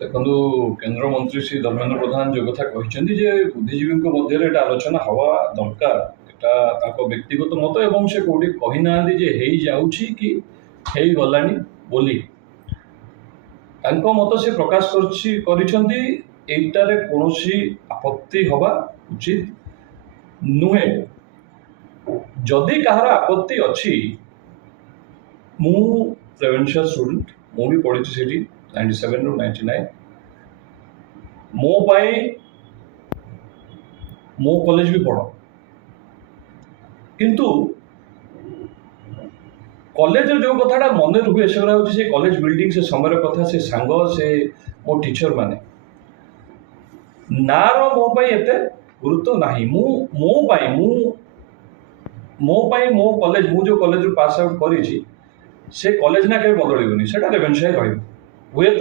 ଦେଖନ୍ତୁ କେନ୍ଦ୍ରମନ୍ତ୍ରୀ ଶ୍ରୀ ଧର୍ମେନ୍ଦ୍ର ପ୍ରଧାନ ଯେଉଁ କଥା କହିଛନ୍ତି ଯେ ବୁଦ୍ଧିଜୀବୀଙ୍କ ମଧ୍ୟରେ ଏଇଟା ଆଲୋଚନା ହେବା ଦରକାର, ଏଇଟା ତାଙ୍କ ବ୍ୟକ୍ତିଗତ ମତ ଏବଂ ସେ କେଉଁଠି କହିନାହାନ୍ତି ଯେ ହେଇଯାଉଛି କି ହେଇଗଲାଣି ବୋଲି। ତାଙ୍କ ମତ ସେ ପ୍ରକାଶ କରିଛନ୍ତି, ଏଇଟାରେ କୌଣସି ଆପତ୍ତି ହେବା ଉଚିତ ନୁହେଁ। ଯଦି କାହାର ଆପତ୍ତି ଅଛି, ମୁଁ ରେଭେନ୍ସା ଷ୍ଟୁଡେଣ୍ଟ, ମୁଁ ବି ପଢ଼ିଛି ସେଠି 97 ରୁ 99। ମୋ ପାଇଁ ମୋ କଲେଜ ବି ବଡ଼, କିନ୍ତୁ କଲେଜର ଯେଉଁ କଥାଟା ମନେ ରୁହେ ସେଗୁଡ଼ା ହେଉଛି ସେ କଲେଜ ବିଲ୍ଡିଂ, ସେ ସମୟର କଥା, ସେ ସାଙ୍ଗ, ସେ ମୋ ଟିଚର ମାନେ। ନାଁର ମୋ ପାଇଁ ଏତେ ଗୁରୁତ୍ୱ ନାହିଁ। ମୋ ପାଇଁ ମୋ କଲେଜ, ମୁଁ ଯେଉଁ କଲେଜରୁ ପାସ୍ ଆଉଟ୍ କରିଛି ସେ କଲେଜ ନା କେବେ ବଦଳିବନି, ସେଟା ରେଭେନ୍ସା ରହିବ। ହୁଏତ